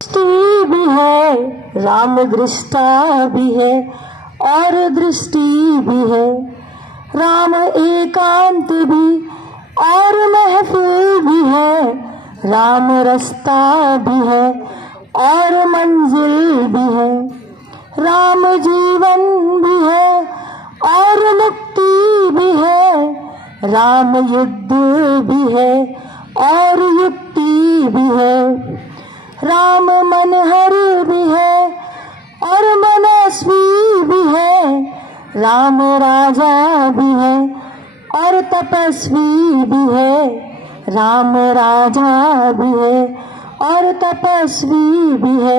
दृष्टि भी है, राम दृष्टा भी है और दृष्टि भी है। राम एकांत भी और महफिल भी है, राम रास्ता भी है और मंजिल भी है। राम जीवन भी है और मुक्ति भी है, राम युद्ध भी है और युक्ति भी है। राम मनहर भी है और मनस्वी भी है, राम राजा भी है और तपस्वी भी है, राम राजा भी है और तपस्वी भी है।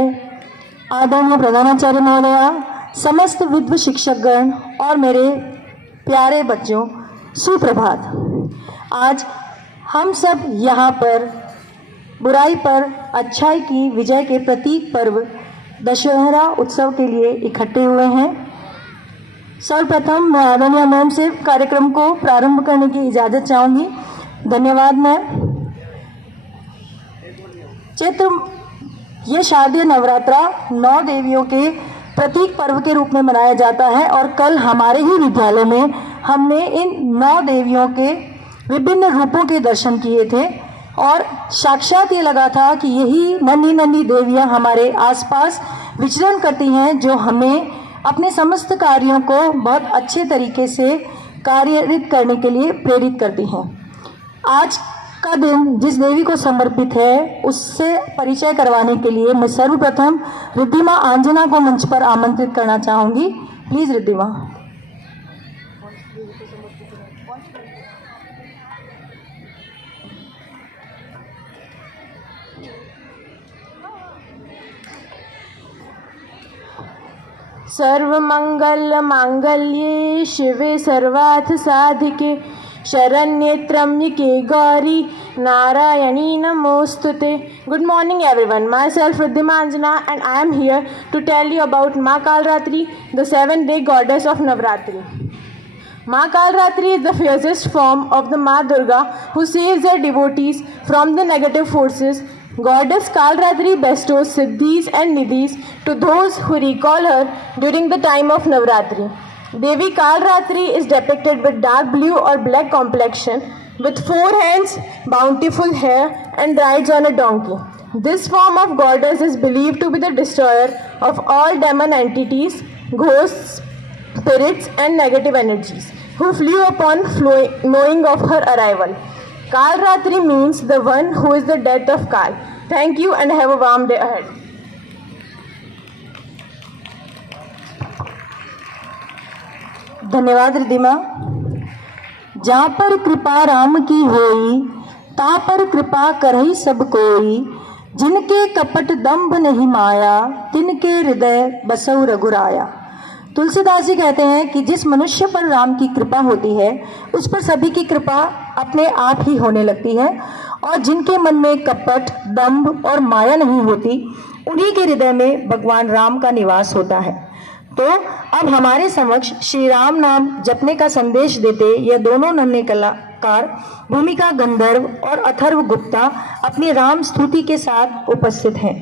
आदरणीय प्रधानाचार्य महोदया, समस्त विद्व शिक्षकगण और मेरे प्यारे बच्चों, सुप्रभात। आज हम सब यहाँ पर बुराई पर अच्छाई की विजय के प्रतीक पर्व दशहरा उत्सव के लिए इकट्ठे हुए हैं। सर्वप्रथम मैं आदरणीय मैम से कार्यक्रम को प्रारंभ करने की इजाज़त चाहूँगी। धन्यवाद मैम। ये शारदीय नवरात्रा 9 देवियों के प्रतीक पर्व के रूप में मनाया जाता है और कल हमारे ही विद्यालय में हमने इन 9 देवियों के विभिन्न रूपों के दर्शन किए थे और साक्षात ये लगा था कि यही नन्ही नन्ही देवियाँ हमारे आसपास विचरण करती हैं, जो हमें अपने समस्त कार्यों को बहुत अच्छे तरीके से कार्यरत करने के लिए प्रेरित करती हैं। आज का दिन जिस देवी को समर्पित है उससे परिचय करवाने के लिए मैं सर्वप्रथम रिद्धिमा आंजना को मंच पर आमंत्रित करना चाहूँगी। प्लीज़ रिद्धिमा। सर्वमंगल मांगल्ये शिवे सर्वार्थ साधिके शरण्ये त्र्यंबके गौरी नारायणी नमोस्तुते। Good morning everyone. Myself Riddhima Anjana and I am here to tell you about Ma Kalratri, the 7-day goddess of Navratri. Ma Kalratri is the fiercest form of the Ma Durga who saves her devotees from the negative forces. Goddess Kalratri bestows siddhis and nidhis to those who recall her during the time of Navratri. Devi Kalratri is depicted with dark blue or black complexion, with 4 hands, bountiful hair, and rides on a donkey. This form of goddess is believed to be the destroyer of all demon entities, ghosts, spirits, and negative energies, who flew upon knowing of her arrival. Kalratri means the one who is the death of Kal. Thank you and have a warm day ahead. धन्यवाद रिद्धिमा। जहाँ पर कृपा राम की होई, ता पर कृपा करहि सब कोई। जिनके कपट दंभ नहीं माया, तिनके हृदय बसौ रघुराया। तुलसीदास जी कहते हैं कि जिस मनुष्य पर राम की कृपा होती है उस पर सभी की कृपा अपने आप ही होने लगती है, और जिनके मन में कपट, दंभ और माया नहीं होती, उन्हीं के हृदय में भगवान राम का निवास होता है। तो अब हमारे समक्ष श्री राम नाम जपने का संदेश देते यह दोनों नन्हे कलाकार भूमिका गंधर्व और अथर्व गुप्ता अपनी राम स्तुति के साथ उपस्थित हैं।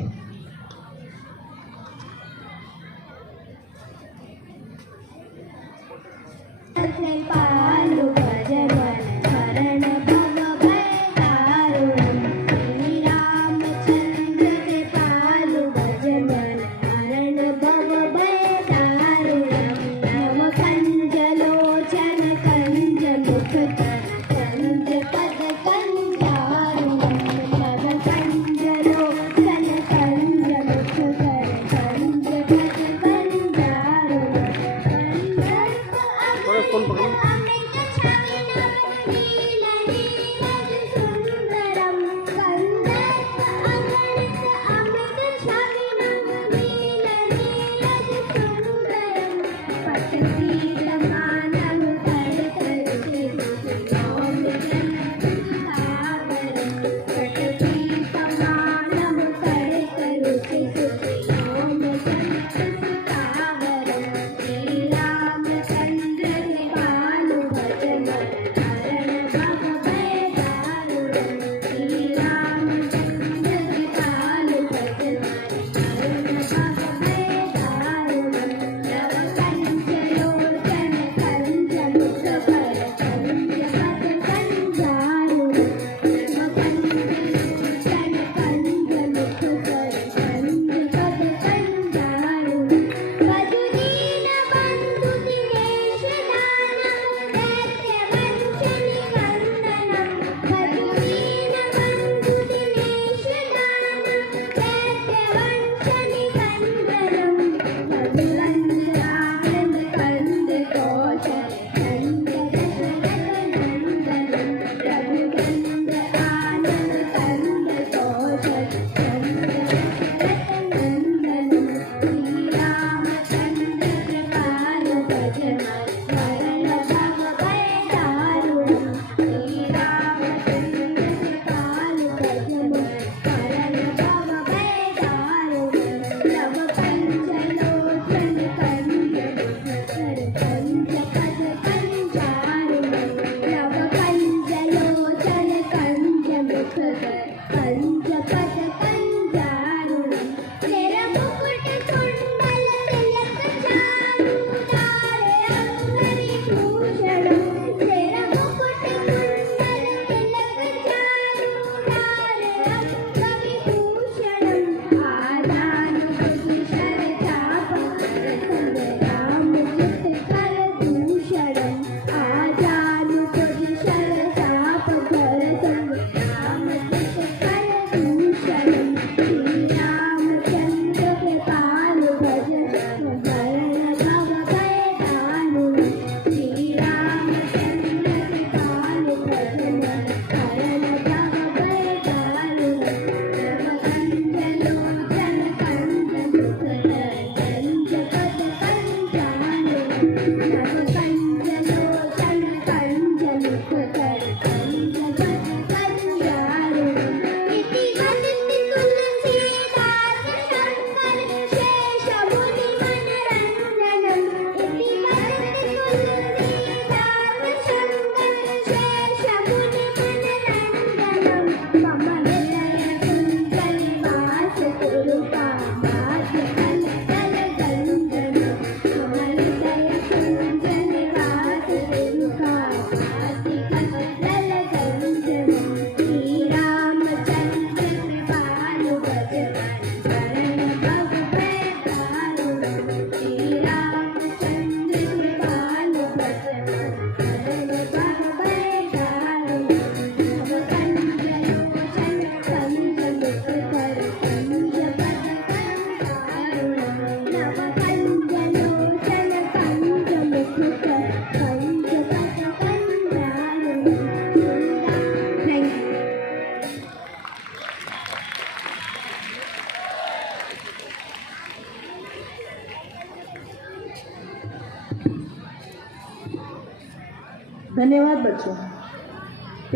धन्यवाद बच्चों।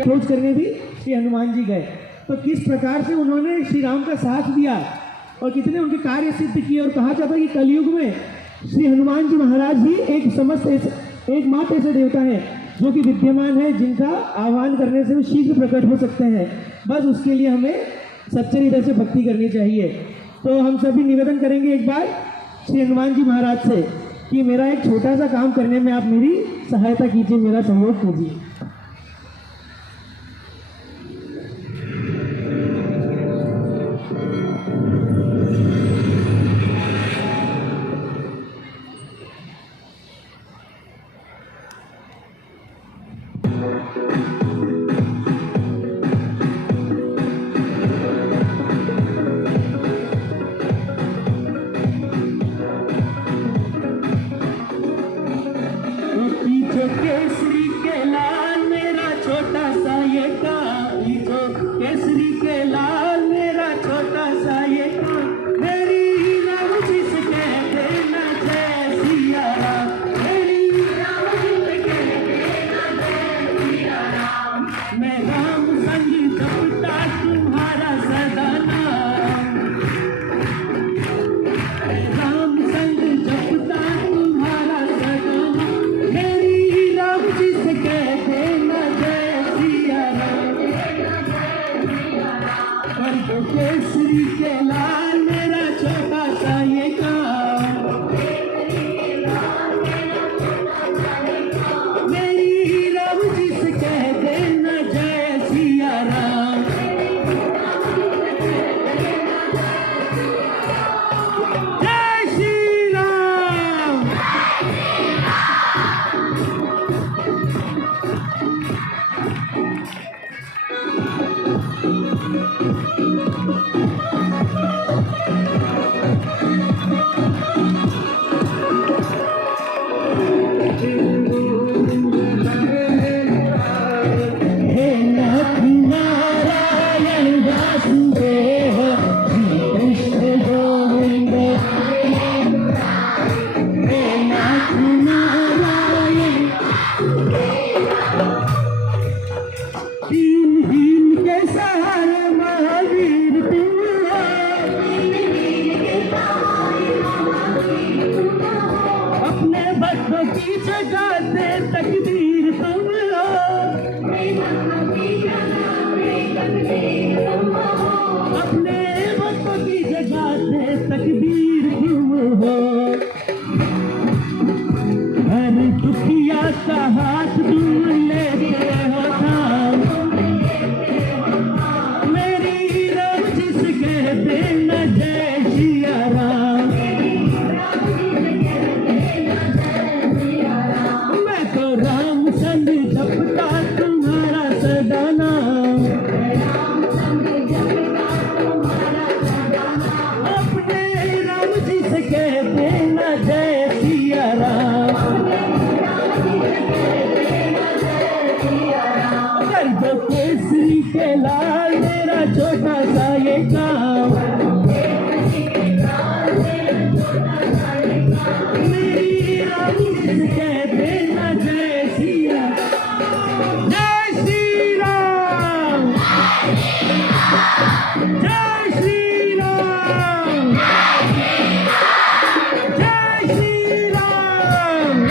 खोज करने भी श्री हनुमान जी गए, तो किस प्रकार से उन्होंने श्री राम का साथ दिया और कितने उनके कार्य सिद्ध किए। और कहा जाता है कि कलयुग में श्री हनुमान जी महाराज ही एकमात्र ऐसे देवता हैं जो कि विद्यमान है, जिनका आह्वान करने से वो शीघ्र प्रकट हो सकते हैं। बस उसके लिए हमें सच्चे हृदय से भक्ति करनी चाहिए। तो हम सभी निवेदन करेंगे एक बार श्री हनुमान जी महाराज से कि मेरा एक छोटा सा काम करने में आप मेरी सहायता कीजिए, मेरा सहयोग कीजिए। केसरी के लाल की जगाते तकदीर तुम हो, अपने बच्चों की जगाते तकदीर तुम हो। हर दुखिया का हाथ तुम लेते हो थाम, मेरी रब जिस कहते न जय सिया राम, मैं तो राम संग जपता तुम्हारा सदा नाम, अपने राम जिस कहते न जय सिया राम। कर दो केसरी के लाल मेरा छोटा सा ये काम, मेरी रानी जिस कहते न जय सिया, जय श्री राम, जय श्री राम, जय श्री राम।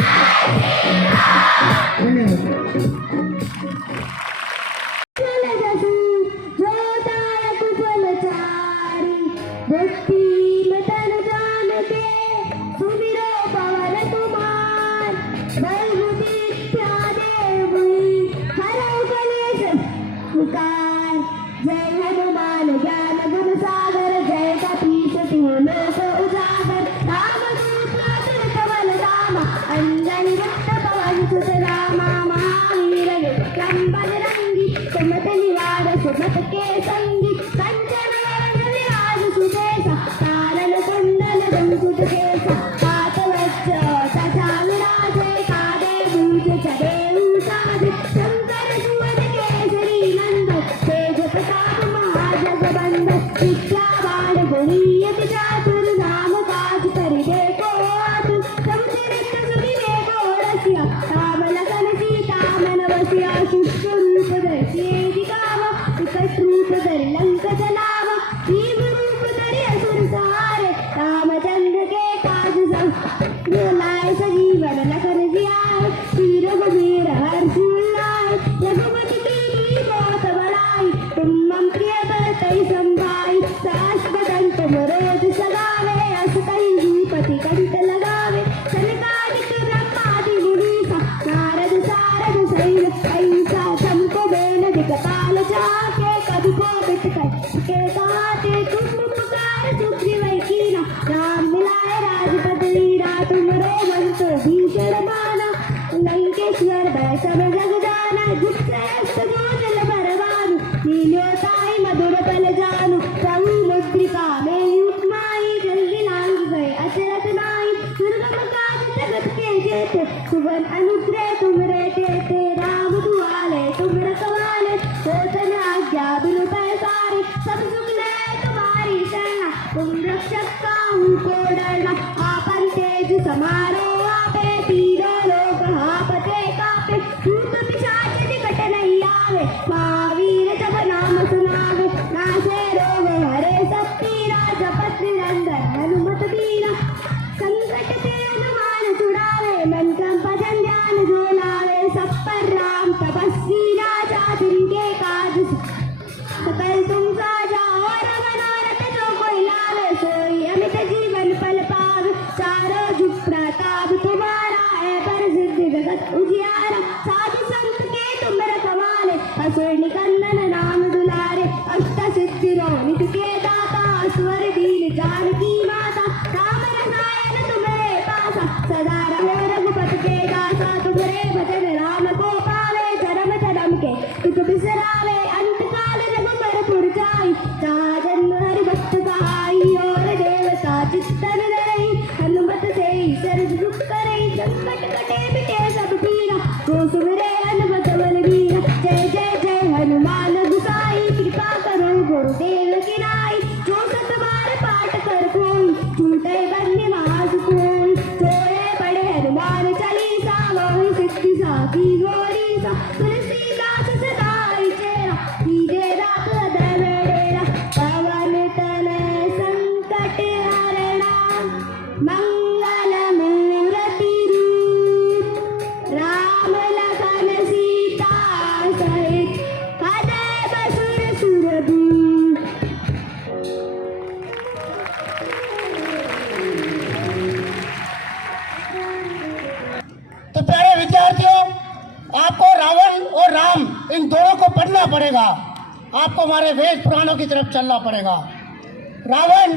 भक्ति में तन जान के सुमिरो पवन कुमार, बलबुद्धि प्यादे हुई हरौ कलेश पुकार। जय हनुमान ज्ञान गुण सागर, जय कपीश तिहु लोक उजागर। रामदूत अतुलित बल धामा, अंजनी भक्त पवन सुत नामा। महावीर विक्रम बजरंगी, सुमति निवार सुमति के संगी। कंचन वरण विराज सुबेसा, कानन कुंडल कुंकुट केसा। हाथ वज्र तथा विराजे, कांधे मूज जनेऊ साजे। शंकर सुवन केसरी नंदन, तेज प्रताप महाजगबंदन। विद्यावान गुणीयति चातुर, नाम काज करिबेको आतुर। समुद्रित सुनिबेको रसिया, राम लखन सीता मन बसिया। सूक्ष्म रूप धरि सिद्धि गावा, विकट रूप धरि लंक जलावा। भीम रूप धरि असुर सहारे, रामचंद्र के काज सब लाए। सजीवन लखन जियाए, श्री रघुवीर हर्षि उल्लाए। रघुपति कीन्ही बहुत बड़ाई, तुम मम प्रिय भरतहि संभाई। सहस बदन तुम रोज सगावे, अस कहि श्रीपति कंठ लगावे। सनकादिक ब्रह्मादि मुनीसा, नारद सारद सहित अहिंसा। सबको बेन दिखपाल जाके, कभी कोविद के गाते। तुम उपकार सुग्रीव कीना, राम मिलाए राजपद लीना। तुमरो मंत्र भीषण माना, लंकेश्वर भय सब जग जाना। जिससे अस्त्र जल बरवानु, लील्यो ताहि मधुर पल जानु। प्रभु मुद्रिका मेली उपमाई, जल्दी लांग गए अचरत नाई। दुर्गम काज जगत के जेते, सुवन अनुग्रह तुमरे तेते। राम दुआरे तुम रखवाले, होतन आज्ञा बिनु पैसारे। सब सुख ले तुम्हारी शरणा, तुम रक्षक काहू को डरना। आपन तेज समारो आपे, तीनों लोक हांफते कांपे। भूत पिशाच निकट नहीं आवे, महावीर जब नाम सुनावे। नासे रोग हरे सब पीरा, जपत निरंतर हनुमत बीरा। संकट ते हनुमान छुड़ावे, मन क्रम भजन ध्यान जो लावे। सब पर राम तपस्वी राजा, जिनके काज सकल तुम साजा। और मनोरथ जो कोई लावे, सोई अमित जीवन फल पावे। चारों जुग प्रताप तुम्हारा है, प्रसिद्ध जगत उजियारा। साधु संत के तुम रखवाले, असुर निकंदन नाम दुलारे। अष्ट सिद्धि नौ निधि के दाता, स्वर दीन जानकी माता। राम रसायन तुम्हारे पासा, सदा रहो रघुपति के दासा। तुम्हारे भजन राम को पावे, जन्म जन्म के दुख बिसरावे। अंत काल रघुबर पुर जाई, जहाँ जन्म हरि भक्त कहाई। और देवता चित्तन धरई, हनुमत से सर्व दुख करई। संकट कटे मिटे सब पीरा, जो सुमिरे हनुमत बलबीरा। जय जय जय हनुमान गोसाई, कृपा करो गुरुदेव की नाई। जो सत बार पाठ कर कोई, छूटे इन दोनों को पढ़ना पड़ेगा। आपको हमारे वेद पुराणों की तरफ चलना पड़ेगा। रावण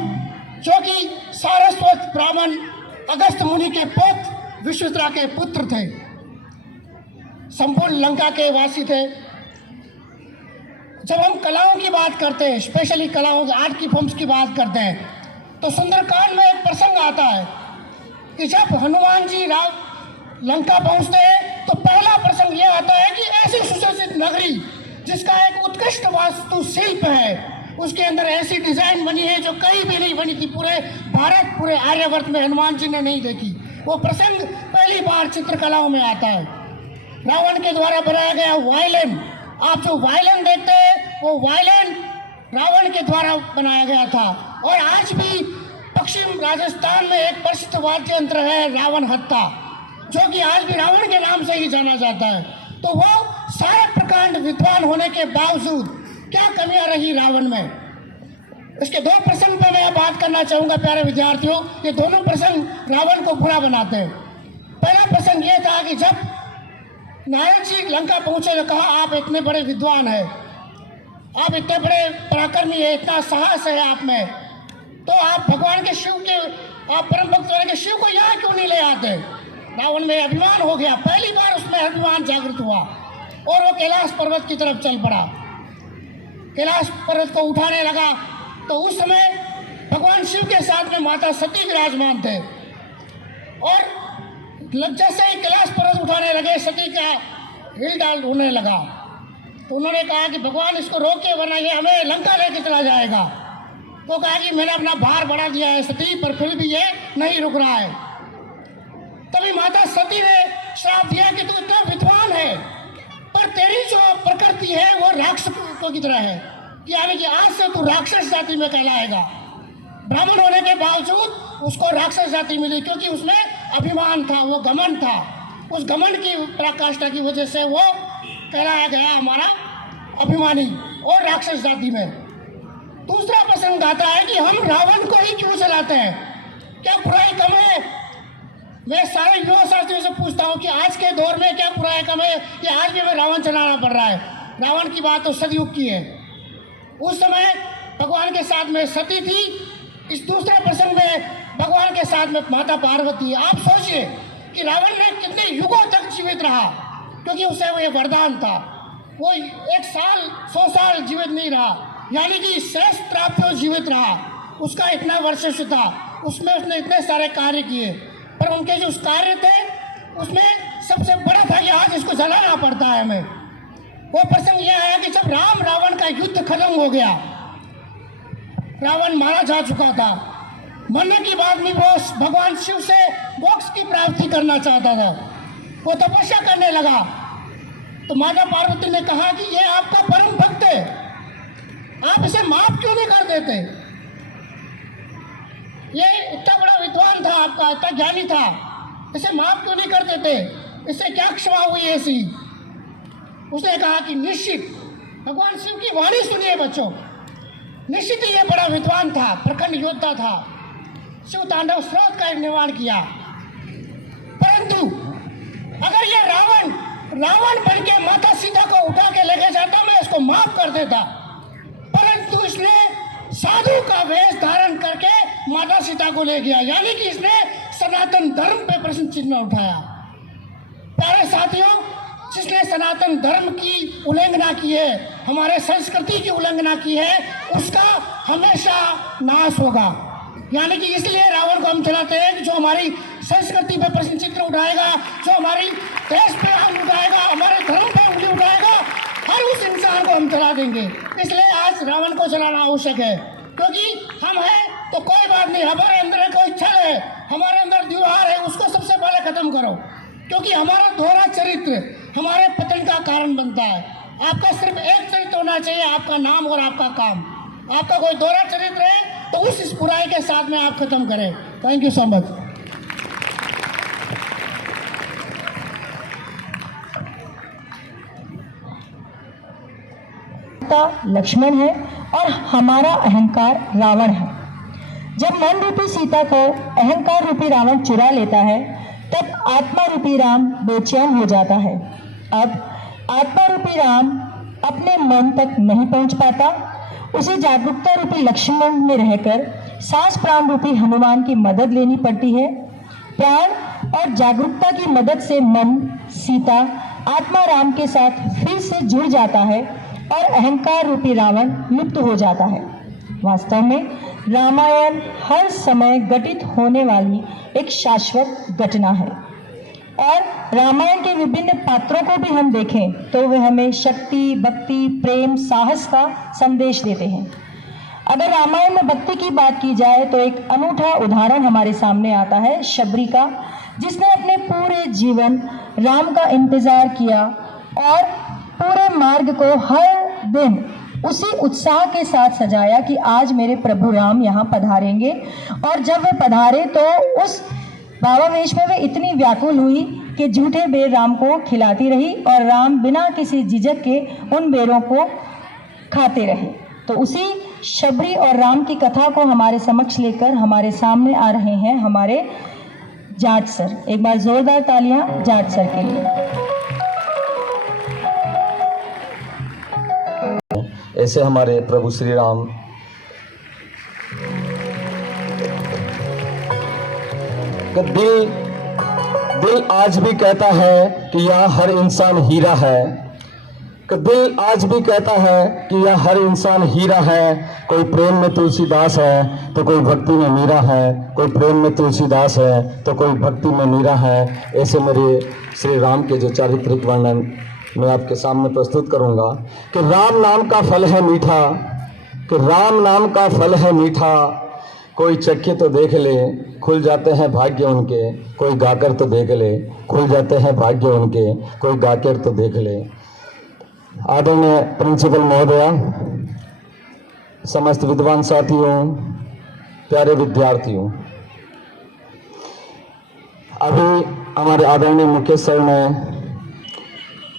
जो कि सारस्वत ब्राह्मण अगस्त मुनि के पुत्र विश्वामित्र के पुत्र थे, संपूर्ण लंका के वासी थे। जब हम कलाओं की बात करते हैं, स्पेशली कलाओं आर्ट की फॉर्म्स की बात करते हैं, तो सुंदरकांड में एक प्रसंग आता है कि जब हनुमान जी लंका पहुंचते हैं तो पहला प्रसंग यह आता है कि ऐसी सुसज्जित नगरी जिसका एक उत्कृष्ट वास्तुशिल्प है, उसके अंदर ऐसी डिजाइन बनी है जो कहीं भी नहीं बनी थी, पूरे भारत, पूरे आर्यवर्त में हनुमान जी ने नहीं देखी। वो प्रसंग पहली बार चित्रकलाओं में आता है। रावण के द्वारा बनाया गया वायलिन, आप जो वायलिन देखते हैं वो वायलिन रावण के द्वारा बनाया गया था। और आज भी पश्चिम राजस्थान में एक प्रसिद्ध वाद्य यंत्र है रावण हत्ता, जो कि आज भी रावण के नाम से ही जाना जाता है। तो वो सारे प्रकांड विद्वान होने के बावजूद क्या कमियां रही रावण में, इसके दो प्रसंग पर मैं बात करना चाहूंगा प्यारे विद्यार्थियों। ये दोनों प्रसंग रावण को बुरा बनाते हैं। पहला प्रसंग ये था कि जब नारद जी लंका पहुंचे तो कहा, आप इतने बड़े विद्वान हैं, आप इतने बड़े पराक्रमी है, इतना साहस है आप में, तो आप भगवान के शिव के, आप परम भक्त वाले के शिव को यहाँ क्यों नहीं ले आते। रावण में अभिमान हो गया, पहली बार उसमें अभिमान जागृत हुआ और वो कैलाश पर्वत की तरफ चल पड़ा। कैलाश पर्वत को उठाने लगा तो उस समय भगवान शिव के साथ में माता सती विराजमान थे, और जैसे ही कैलाश पर्वत उठाने लगे सती का हिल डाल होने लगा, तो उन्होंने कहा कि भगवान इसको रोके वरना ये हमें लंका लेके चला जाएगा। तो कहा कि मैंने अपना भार बढ़ा दिया है सती, पर फिर भी ये नहीं रुक रहा है। तभी माता सती ने श्राप दिया कि तू इतना विद्वान है पर तेरी जो प्रकृति है वो राक्षसों की तरह है, यानी कि आज से तू राक्षस जाति में कहलाएगा। ब्राह्मण होने के बावजूद उसको राक्षस जाति मिली, क्योंकि उसमें अभिमान था, वो घमंड था। उस घमंड की पराकाष्ठा की वजह से वो कहलाया गया हमारा अभिमानी और राक्षस जाति में। दूसरा प्रसंग आता है कि हम रावण को ही क्यों चलाते हैं, क्या बुराई कम है। मैं सारे युवा साथियों से पूछता हूँ कि आज के दौर में क्या बुराई कम है कि आज भी हमें रावण चलाना पड़ रहा है। रावण की बात तो सतयुग की है, उस समय भगवान के साथ में सती थी, इस दूसरे प्रसंग में भगवान के साथ में माता पार्वती। आप सोचिए कि रावण ने कितने युगों तक जीवित रहा, क्योंकि उसे वो ये वरदान था। वो 1 साल 100 साल जीवित नहीं रहा, यानी कि शेष प्राप्तियों जीवित रहा। उसका इतना वर्चस्व था, उसमें उसने इतने सारे कार्य किए, पर उनके जो कार्य थे उसमें सबसे बड़ा था कि आज इसको जलाना पड़ता है हमें। वो प्रसंग यह आया कि जब राम रावण का युद्ध खत्म हो गया, रावण मारा जा चुका था, मरने के बाद भी वो भगवान शिव से मोक्ष की प्राप्ति करना चाहता था, वो तपस्या करने लगा। तो माता पार्वती ने कहा कि ये आपका परम भक्त है, आप इसे माफ क्यों नहीं कर देते। ये इतना बड़ा विद्वान था आपका, इतना ज्ञानी था, इसे माफ क्यों नहीं कर देते, इससे क्या क्षमा हुई ऐसी। उसने कहा कि निश्चित, भगवान शिव की वाणी सुनिए बच्चों, निश्चित ही ये बड़ा विद्वान था, प्रखंड योद्धा था, शिव तांडव स्रोत का निर्माण किया। परंतु अगर ये रावण बन के माता सीता को उठा के लेके जाता, मैं इसको माफ कर देता, परंतु इसने साधु का वेश धारण करके माता सीता को ले गया, यानी कि इसने सनातन धर्म पे प्रश्न चिन्ह उठाया। प्यारे साथियों, जिसने सनातन धर्म की उल्लंघना की है, हमारे संस्कृति की उल्लंघना की है, उसका हमेशा नाश होगा। यानी कि इसलिए रावण को हम चलाते हैं कि जो हमारी संस्कृति पे प्रश्न चिन्ह उठाएगा, जो हमारी देश पे हम उठाएगा, हमारे धर्म पे उंगली उठाएगा, हर उस इंसान को हम चला देंगे। इसलिए आज रावण को चलाना आवश्यक है, क्योंकि हम हैं तो कोई बात नहीं, हमारे अंदर कोई छल है, हमारे अंदर द्युहार है, उसको सबसे पहले खत्म करो, क्योंकि हमारा दोहरा चरित्र हमारे पतन का कारण बनता है। आपका सिर्फ एक चरित्र होना चाहिए, आपका नाम और आपका काम। आपका कोई दोहरा चरित्र है तो उस बुराई के साथ में आप खत्म करें। Thank you so much. Laxman है और हमारा अहंकार रावण है। जब मन रूपी सीता को अहंकार रूपी रावण चुरा लेता है, तब आत्मा रूपी राम बेचैन हो जाता है। अब आत्मा रूपी राम अपने मन तक नहीं पहुंच पाता, उसे जागरूकता रूपी लक्ष्मण में रहकर सांस प्राण रूपी हनुमान की मदद लेनी पड़ती है। प्राण और जागरूकता की मदद से मन सीता आत्मा राम के साथ फिर से जुड़ जाता है और अहंकार रूपी रावण लुप्त हो जाता है। वास्तव में रामायण हर समय घटित होने वाली एक शाश्वत घटना है और रामायण के विभिन्न पात्रों को भी हम देखें तो वे हमें शक्ति, भक्ति, प्रेम, साहस का संदेश देते हैं। अगर रामायण में भक्ति की बात की जाए तो एक अनूठा उदाहरण हमारे सामने आता है शबरी का, जिसने अपने पूरे जीवन राम का इंतजार किया और पूरे मार्ग को हर दिन उसी उत्साह के साथ सजाया कि आज मेरे प्रभु राम यहाँ पधारेंगे। और जब वे पधारे तो उस भावावेश में वे इतनी व्याकुल हुई कि झूठे बेर राम को खिलाती रही और राम बिना किसी झिझक के उन बेरों को खाते रहे। तो उसी शबरी और राम की कथा को हमारे समक्ष लेकर हमारे सामने आ रहे हैं हमारे जाट सर। एक बार जोरदार तालियां जाट सर के लिए। ऐसे हमारे प्रभु श्री राम का दिल आज भी कहता है कि यह हर इंसान हीरा है, कि दिल आज भी कहता है कि यह हर इंसान हीरा है। कोई प्रेम में तुलसीदास है तो कोई भक्ति में मीरा है, कोई प्रेम में तुलसीदास है तो कोई भक्ति में मीरा है। ऐसे मेरे श्री राम के जो चारित्रिक वर्णन मैं आपके सामने प्रस्तुत करूंगा कि राम नाम का फल है मीठा, कि राम नाम का फल है मीठा। कोई चखे तो देख ले, खुल जाते हैं भाग्य उनके, कोई गाकर तो देख ले, खुल जाते हैं भाग्य उनके, कोई गाकर तो देख ले। आदरणीय प्रिंसिपल महोदया, समस्त विद्वान साथियों, प्यारे विद्यार्थियों, अभी हमारे आदरणीय मुकेश सर ने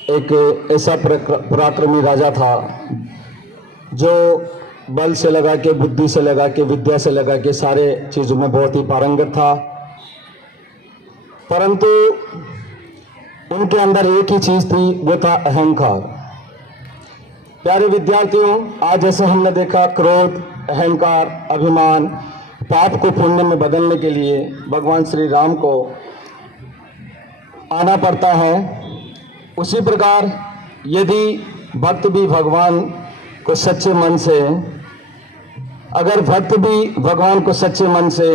एक ऐसा पराक्रमी राजा था जो बल से लगा के, बुद्धि से लगा के, विद्या से लगा के सारे चीजों में बहुत ही पारंगत था, परंतु उनके अंदर एक ही चीज थी, वो था अहंकार। प्यारे विद्यार्थियों, आज जैसे हमने देखा क्रोध, अहंकार, अभिमान, पाप को पुण्य में बदलने के लिए भगवान श्री राम को आना पड़ता है। उसी प्रकार यदि भक्त भी भगवान को सच्चे मन से, अगर भक्त भी भगवान को सच्चे मन से,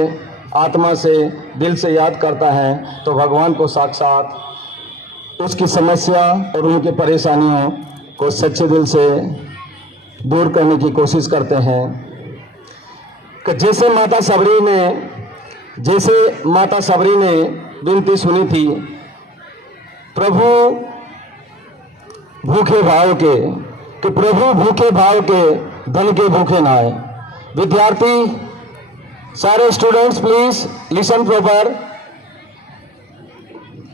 आत्मा से, दिल से याद करता है तो भगवान को साक्षात उसकी समस्या और उनकी परेशानियों को सच्चे दिल से दूर करने की कोशिश करते हैं। कि जैसे माता सबरी ने विनती सुनी थी, प्रभु भूखे भाव के, कि प्रभु भूखे भाव के धन के भूखे ना आए। विद्यार्थी सारे स्टूडेंट्स प्लीज लिसन प्रॉपर।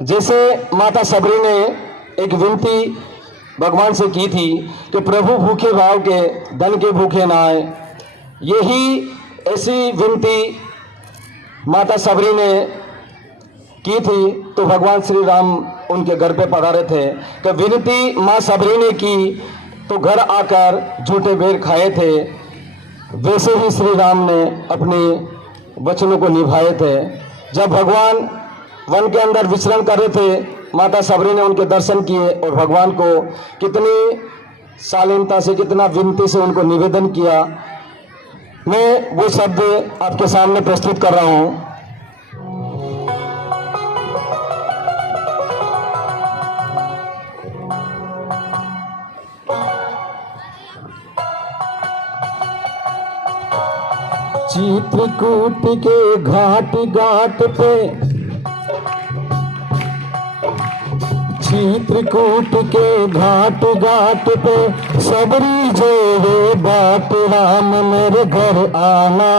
जैसे माता सबरी ने एक विनती भगवान से की थी कि प्रभु भूखे भाव के धन के भूखे ना आए, यही ऐसी विनती माता सबरी ने की थी तो भगवान श्री राम उनके घर पे पधारे थे। कि विनती माँ सबरी ने की तो घर आकर झूठे बेर खाए थे, वैसे ही श्री राम ने अपने वचनों को निभाए थे। जब भगवान वन के अंदर विचरण कर रहे थे, माता सबरी ने उनके दर्शन किए और भगवान को कितनी शालीनता से, कितना विनती से उनको निवेदन किया। मैं वो शब्द आपके सामने प्रस्तुत कर रहा हूँ। चित्रकूट के घाट घाट पे, चित्रकूट के घाट घाट पे सबरी जोड़े बाट, राम मेरे घर आना,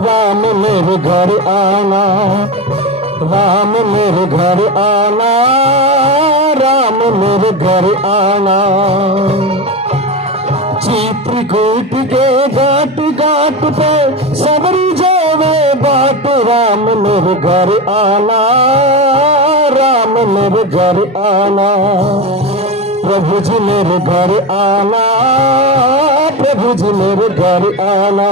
राम मेरे घर आना, राम मेरे घर आना, राम मेरे घर आना। चित्रकूट के घाट घाट पे सबरी जोड़े बाट, राम मेरे घर आना, राम मेरे घर आना। प्रभु जी मेरे घर आना, प्रभु जी मेरे घर आना।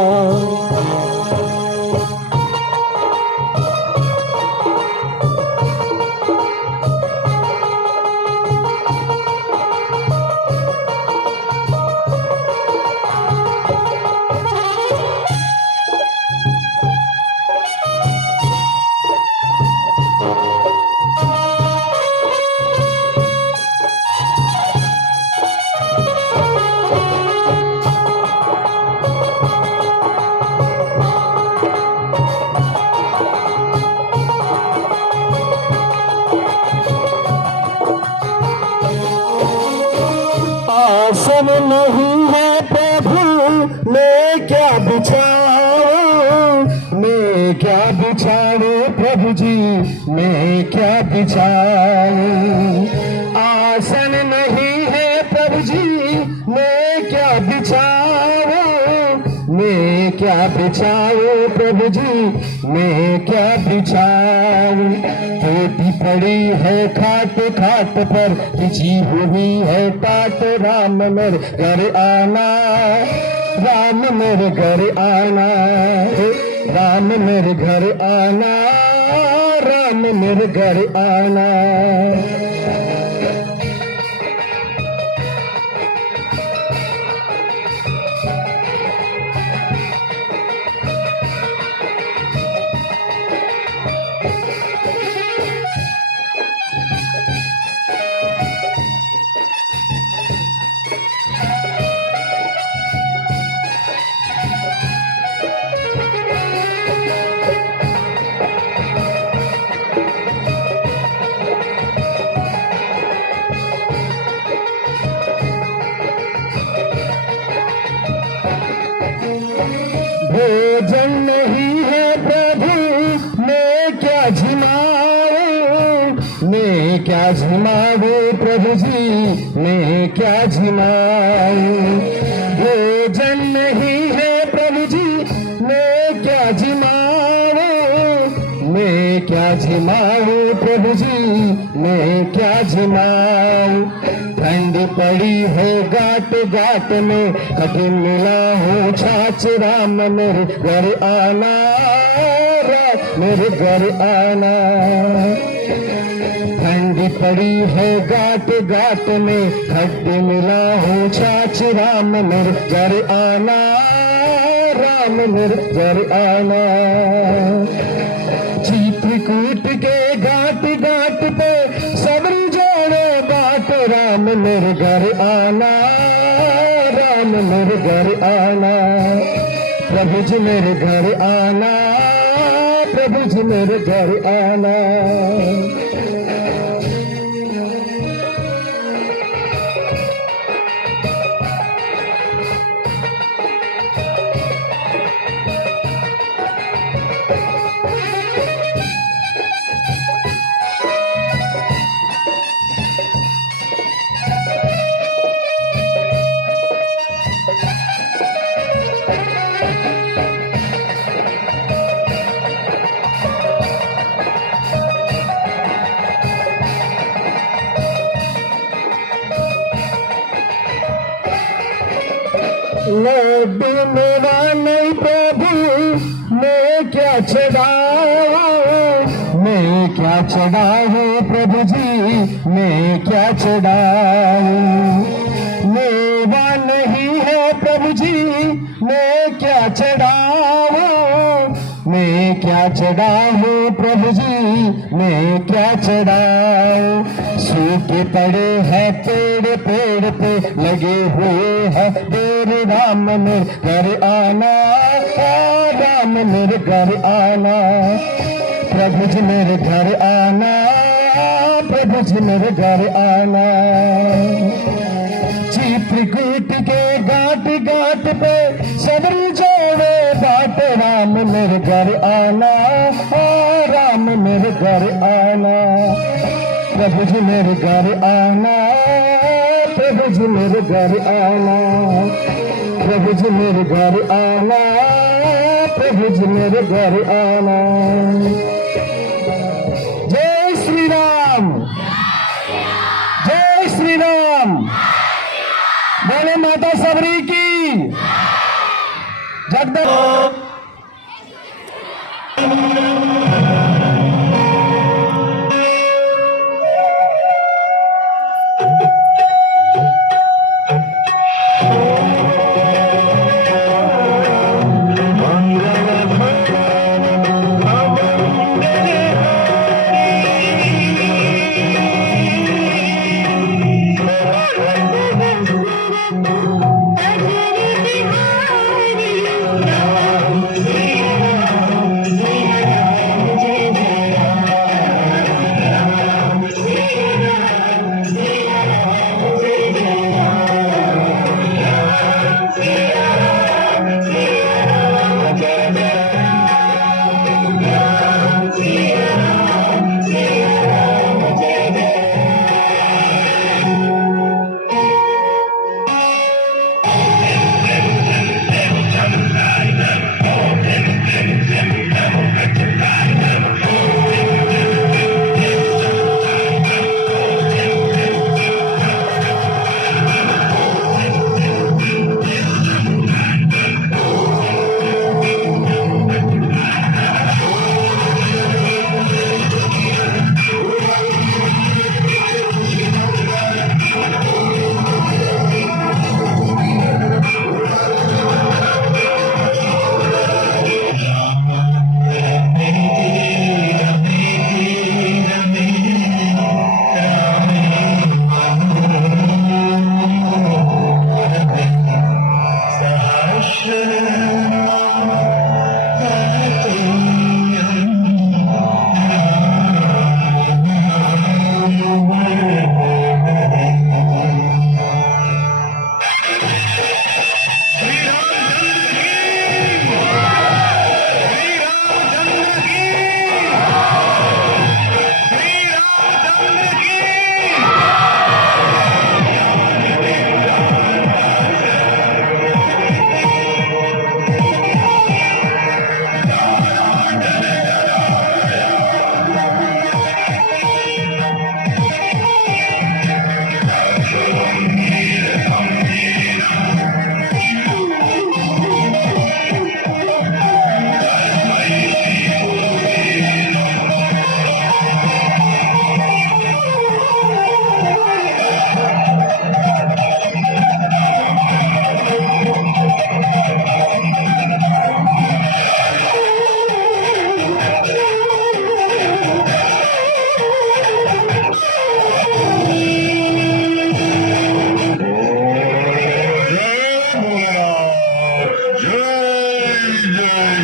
आसन नहीं है प्रभु मैं क्या बिछाऊं, मैं क्या बिछाऊं प्रभु जी मैं क्या बिछाऊं। आसन नहीं है प्रभु जी मैं क्या बिछाऊं, मैं क्या बिछाऊं प्रभु जी मैं क्या बिछाऊं। टोटी पड़ी है खाट खाट पर बिछी हुई है टाट, राम मेरे घर आना, राम मेरे घर आना, राम मेरे घर आना, राम मेरे घर आना। भोजन नहीं है प्रभु मैं क्या झिमाऊं, मैं क्या झिमाऊं प्रभु जी मैं क्या झिमाऊं। भोजन नहीं है प्रभु जी मैं क्या झिमाऊं, मैं क्या झिमाऊं प्रभु जी मैं क्या झिमाऊं। ठंड पड़ी है घाट घाट में कठिन मिला हूँ छाछ, राम मेरे घर आना, राम मेरे घर आना। ठंड पड़ी है घाट घाट में खड्डे मिला हूँ छाछ, राम मेरे घर आना, राम मेरे घर आना। चित्रकूट के घाट घाट पे सबरी जोड़े बाट, राम मेरे घर आना, राम मेरे घर आना। प्रभु जी मेरे घर आना, प्रभु जी मेरे घर आना। लड्डू मेरा नहीं प्रभु मैं क्या चढ़ाऊं, मैं क्या चढ़ाऊं प्रभु जी मैं क्या चढ़ाऊं। मेवा नहीं है प्रभु जी मैं क्या चढ़ाऊं, मैं क्या चढ़ाऊं प्रभु जी मैं क्या चढ़ाऊं। सूखे पड़े हैं पेड़ पेड़ पे लगे हुए हैं तेरे, राम मेरे घर आना, राम मेरे घर आना। प्रभु जी मेरे घर आना, प्रभु जी मेरे घर आना। चित्रकूट के घाट घाट पे सबरी जोड़े बाट, राम मेरे घर आना, राम मेरे घर आना। प्रभु जी मेरे घर आना, प्रभु जी मेरे घर आना। प्रभु जी मेरे घर आना, प्रभु जी मेरे घर आना। जय श्री राम, जय श्री राम। जगदम्ब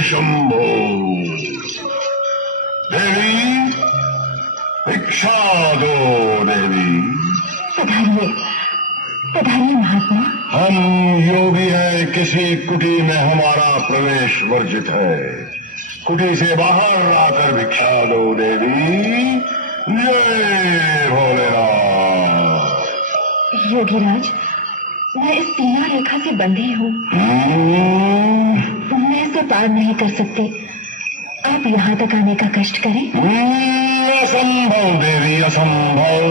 शंभो। देवी भिक्षा दो देवी। पधारिए पधारिए महात्मा। हम योगी हैं, किसी कुटी में हमारा प्रवेश वर्जित है। कुटी से बाहर आकर भिक्षा दो देवी। जय भोलेनाथ। योगीराज, मैं इस सीमा रेखा से बंधी हूँ, मैं इसे पार नहीं कर सकती। आप यहाँ तक आने का कष्ट करें। असंभव देवी, असंभव।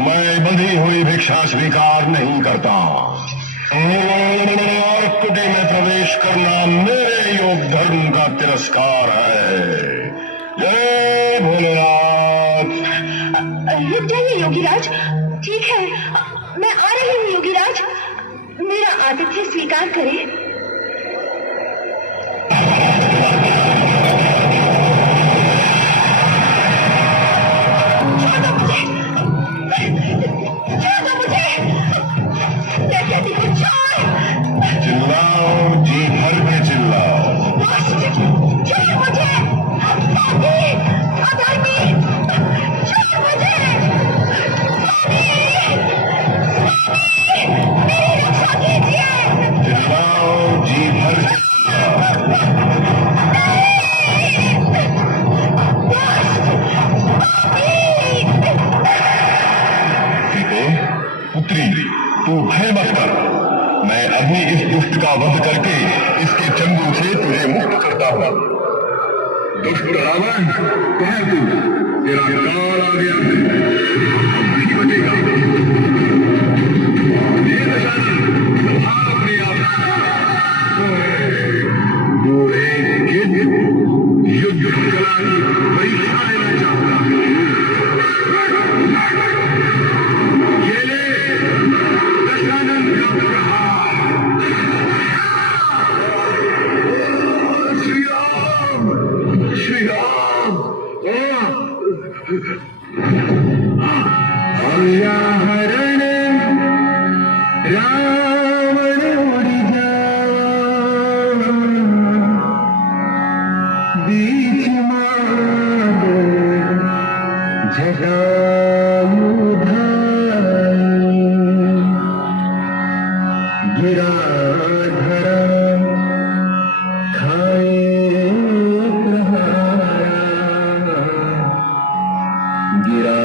मैं बंधी हुई भिक्षा स्वीकार नहीं करता और कुटी में प्रवेश करना मेरे योग धर्म का तिरस्कार है। जय भोलेनाथ। रुक जाइए योगीराज। ठीक है, मैं आ रही हूँ योगीराज। मेरा आतिथ्य स्वीकार करें। चिल्लाओ, जी भर के चिल्लाओ। चिल्लाओ, जी भर के पुत्री, तू भय मत कर। मैं अभी इस दुष्ट का वध करके इसके चंगुल से तुझे मुक्त करता हूँ। दुष्ट रावण, कहाँ तू? तेरा काल आ गया है, नहीं बचेगा। ये दशानन, भाग अपने आप। तू एक युद्ध कला की परीक्षा लेना चाहता है। ये ले दशानन का प्रहार। श्री राम, श्री राम। हरण रावण उड़ जावा, बीच मांग जटायु धाई, गिरा धरा खाए प्रहारा, गिरा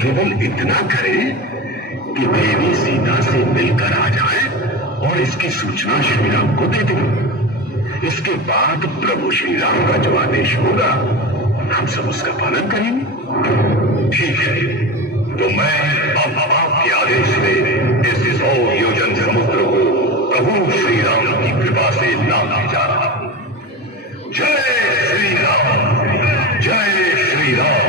केवल इतना करे कि देवी सीता से मिलकर आ जाए और इसकी सूचना श्री राम को दे दें। इसके बाद प्रभु श्री राम का जो आदेश होगा हम सब उसका पालन करेंगे। ठीक है, तो मैं अब आपके आदेश से इस 100 योजन समुद्र को प्रभु श्री राम की कृपा से नापने जा रहा हूं। जय श्री राम, जय श्री राम।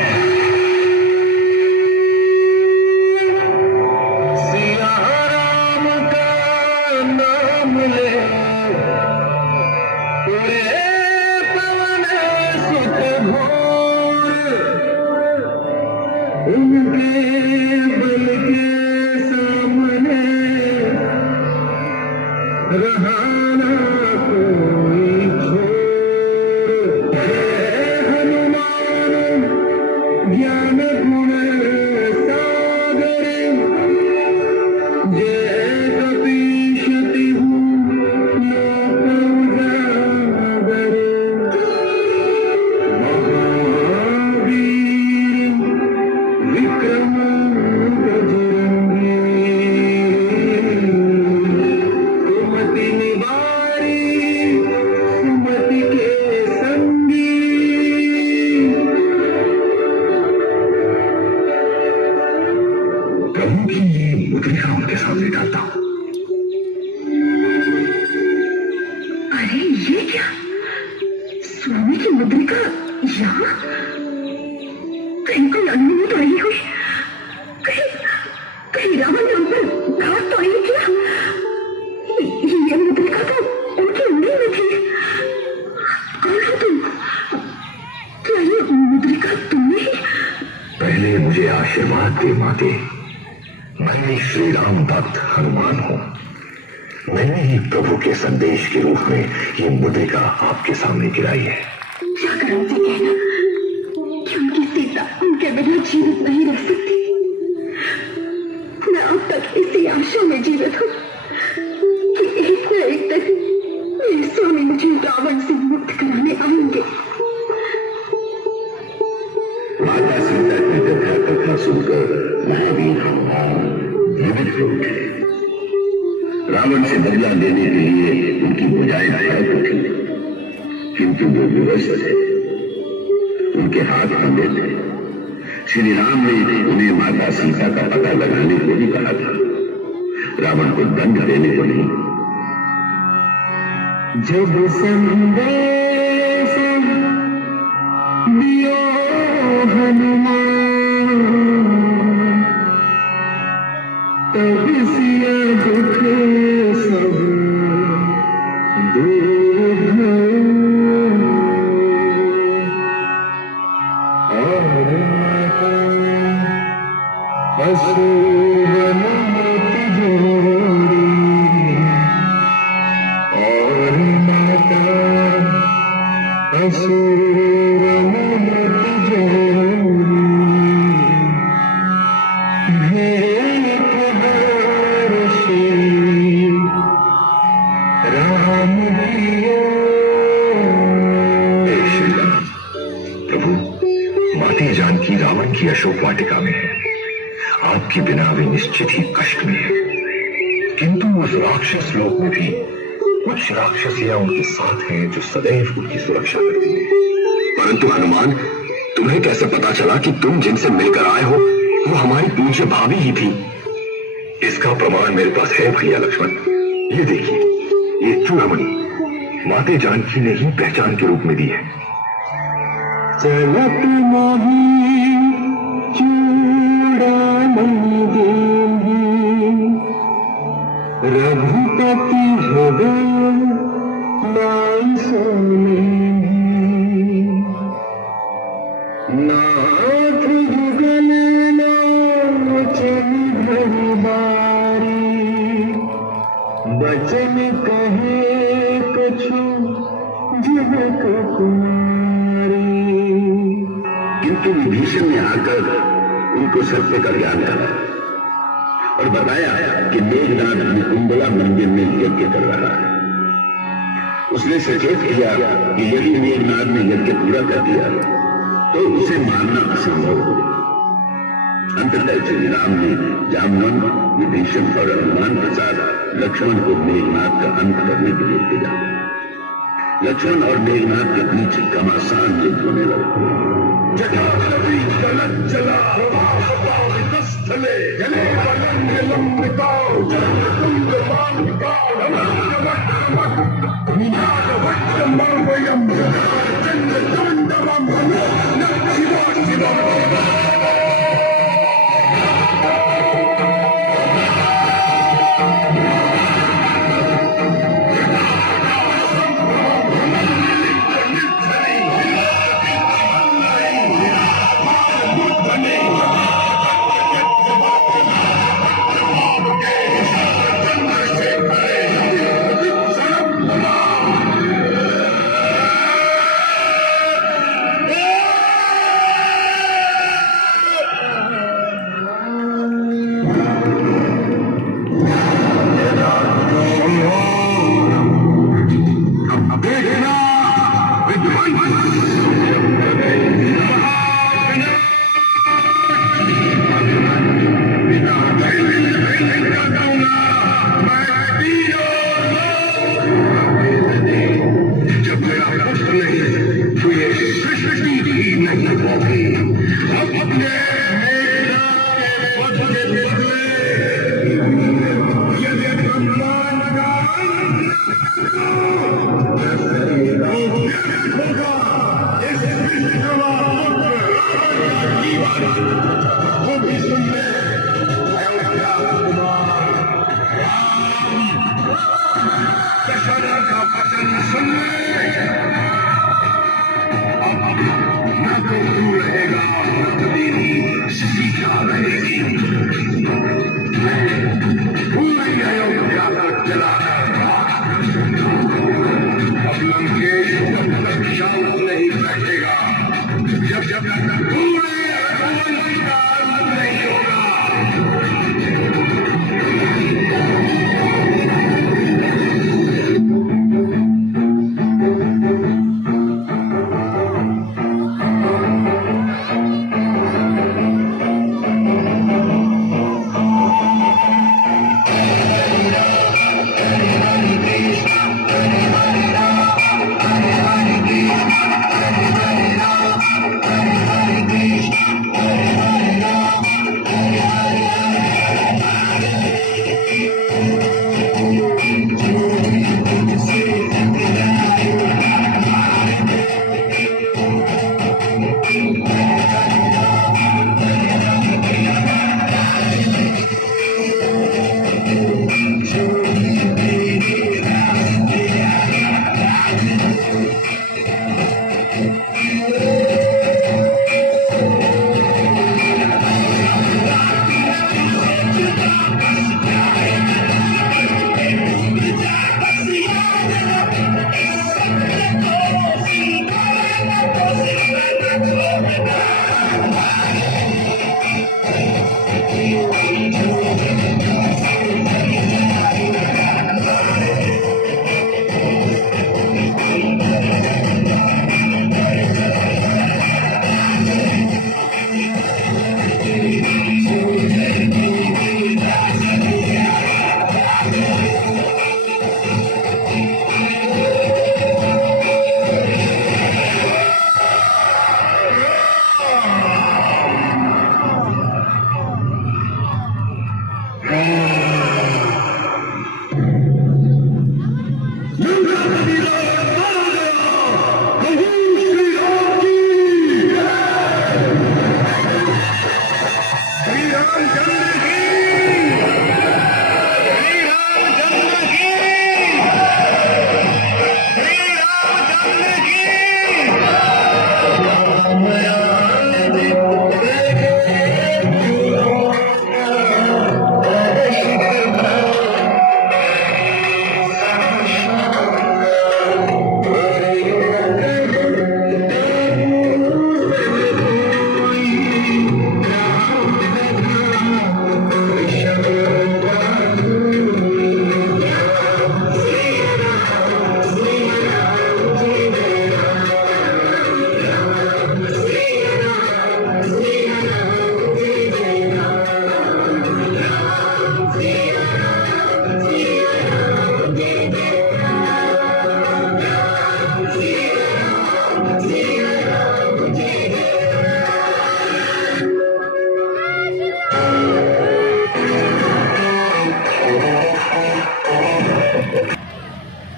पहले मुझे आशीर्वाद दे माते। मैं श्री राम भक्त हनुमान हूं। मैंने ही प्रभु के संदेश के रूप में ये मुद्रिका आपके सामने गिराई है। जाकर उनसे कहना कि उनकी सीता उनके बिना जीवित नहीं रह सकती। मैं अब तक इसी आशा में जीवित हूँ कि एक न एक दिन मेरे स्वामी मुझे रावण से मुक्त कराने आएंगे। माता सीता की कथा सुनकर महावीर हनुमान जीवित हो उठे। रावण से बदला लेने के लिए उनकी भुजाएं फड़क उठी, किंतु वो विवश थे, उनके हाथ बंधे थे। श्री राम ने उन्हें माता सीता का पता लगाने को भी कहा था, रावण को दंड देने को नहीं। जब संदेश दियो हनुमान अशोक वाटिका में है। आपके बिना वे निश्चित ही कष्ट में है। किंतु उस राक्षस लोक में भी कुछ राक्षसियां उनके साथ हैं जो सदैव उनकी सुरक्षा करती हैं। परंतु हनुमान, तुम्हें कैसे पता चला कि तुम जिनसे मिलकर आए हो वो हमारी पूज्य भाभी ही थी? इसका प्रमाण मेरे पास है भैया लक्ष्मण। ये देखिए, ये चूड़ामणि माते जानकी ने ही पहचान के रूप में दी है। चलत मोही चूड़ामणि देही, रघुपति हृदय नाई सोनेही। नाथ जुगल लोचन भरि बारी, बचन कहे कछु जनक कुमारी। किंतु विभीषण ने आकर उनको सत्य का ज्ञान कराया और बताया कि मेघनाथ मुकुंदला मंदिर में यज्ञ कर रहा है। उसने सचेत किया कि यदि मेघनाथ ने यज्ञ पूरा कर दिया तो उसे मारना असंभव हो। अंततः श्री राम ने जामवन, विभीषण और हनुमान के साथ लक्ष्मण को मेघनाथ का अंत करने के लिए भेजा। लक्ष्मण और मेघनाथ के बीच घमासान युद्ध होने लगा।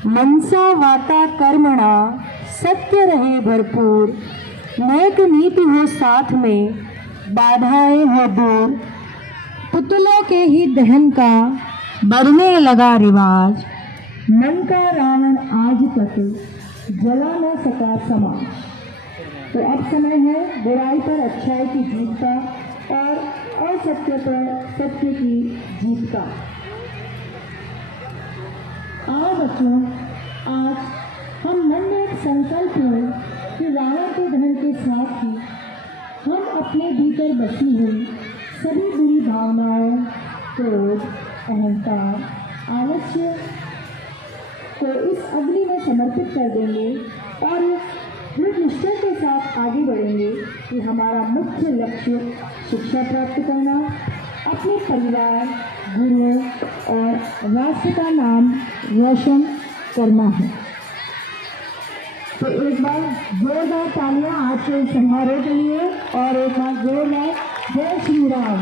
मनसा वाता कर्मणा सत्य रहे भरपूर, नेक नीति हो साथ में, बाधाएं हो दूर। पुतलों के ही दहन का बढ़ने लगा रिवाज, मन का रावण आज तक जला न सका समाज। तो अब समय है बुराई पर अच्छाई की जीत का और असत्य पर सत्य की जीत का। आओ बच्चों, आज हम मन में एक संकल्प लें कि रावण के दहन के साथ ही हम अपने भीतर बसी हुई सभी बुरी भावनाओं, क्रोध, अहंकार, आलस्य को इस अग्नि में समर्पित कर देंगे और दृढ़ निश्चय के साथ आगे बढ़ेंगे कि हमारा मुख्य लक्ष्य शिक्षा प्राप्त करना, अपने परिवार, गुरुओं और राष्ट्र का नाम रोशन करना है। तो एक बार जोरदार तालियां आज के इस समारोह के लिए और एक बार जोरदार जय श्री राम।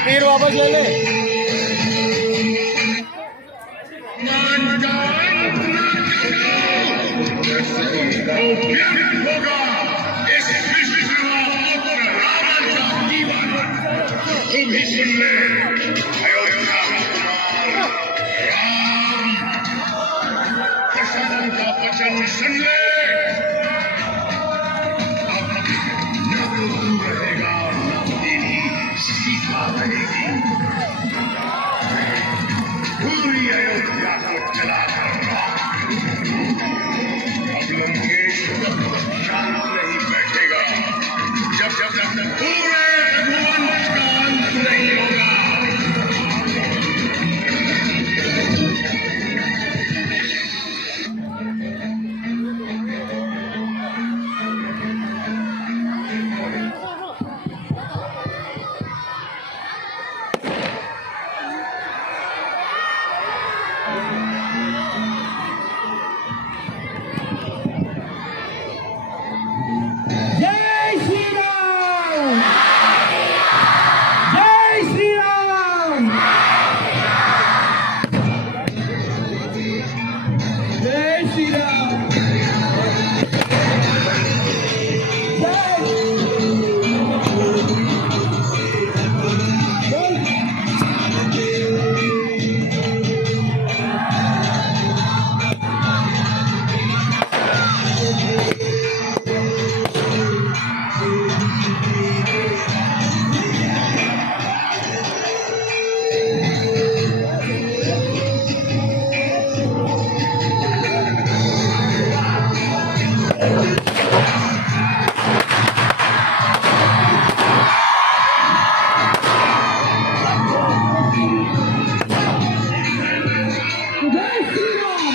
तीर वापस ले ले। होगा इस विश्व रावण का जीवन तुम ही सुन ले। अयोध्या कुमार राम दशरथ का वचन सुन ले। न तो तू रहेगा, न तेरी सीता रहेगी। पूरी अयोध्या को जलाकर अब लंकेश शांत नहीं बैठेगा जब तक पूरे रघुवंश का अंत नहीं होगा। जय श्री राम, जय श्री राम, जय श्री राम, जय श्री राम।